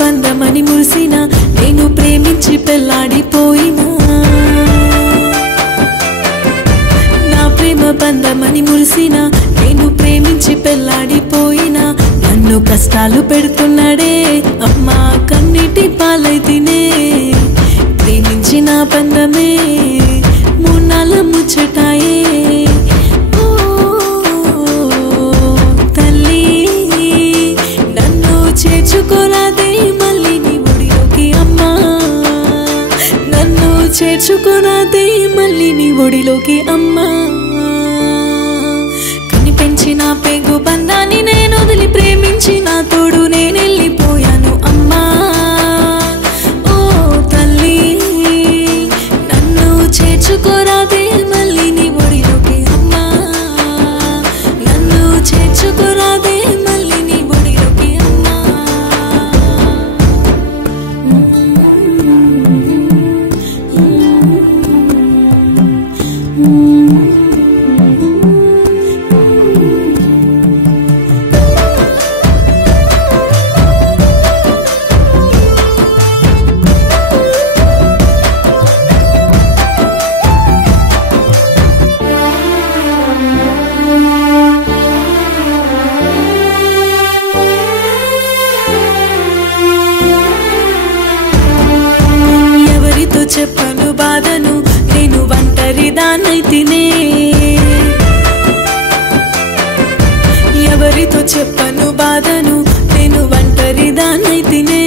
బంధమని మురిసిన నేను ప్రేమించి పెళ్లాడిపోయినా నా ప్రేమ బంధమని మురిసిన నేను ప్రేమించి పెళ్లాడిపోయినా నన్ను కష్టాలు పెడుతున్నాడే అమ్మా కన్నిటి పాలైతినే ప్రేమించిన బంధమే మూనాల ముచ్చటాయే తల్లి నన్ను చేర్చుకోరాదే మళ్ళీ నీ ఒడిలోకి అమ్మా నన్ను చేర్చుకోరాదే మళ్ళీ నీ ఒడిలోకి అమ్మా కని పెంచిన పెగు బంధాన్ని నేను వదిలి ప్రేమించిన తోడు నేను వెళ్ళిపోయాను అమ్మా ఓ తల్లి నన్ను చేర్చుకోరాదే మళ్ళీ నీ ఒడిలోకి అమ్మా నన్ను చేర్చుకోరాదే మళ్ళీ నీ ఒడిలోకి అమ్మా చెప్పను బాధను నేను ఒంటరిదానైతినే ఎవరితో చెప్పను బాధను నేను ఒంటరిదానైతినే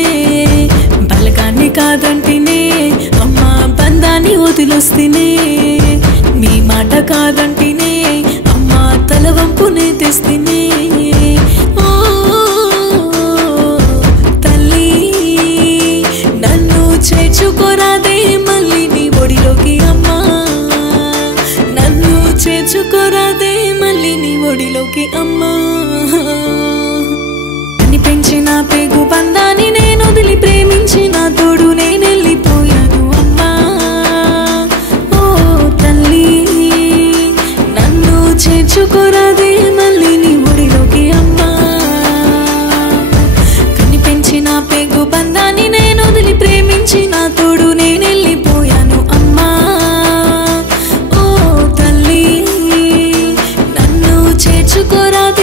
బలగాన్ని కాదంటినే అమ్మా బంధాన్ని వదిలొస్తేనే మీ మాట కాదంటినే అమ్మా తలవంపునే తెస్తేనే ఓ తల్లి నన్ను చేర్చుకోరాదే మళ్ళీ నీ ఒడిలోకి అమ్మా నన్ను చేర్చుకోరాదే మళ్ళీ నీ ఒడిలోకి అమ్మా అని పెంచిన పెగు బంధాన్ని నేను వదిలి ప్రేమించిన తోడు నేను వెళ్ళిపోయాను అమ్మా ఓ తల్లి నన్ను చేర్చుకోరాదే మళ్ళీ నీ ఒడిలోకి అమ్మా కని పెంచిన పెగు బంధాన్ని నేను వదిలి ప్రేమించిన తోడు నేను వెళ్ళిపోయాను అమ్మా ఓ తల్లి నన్ను చేర్చుకోరాదే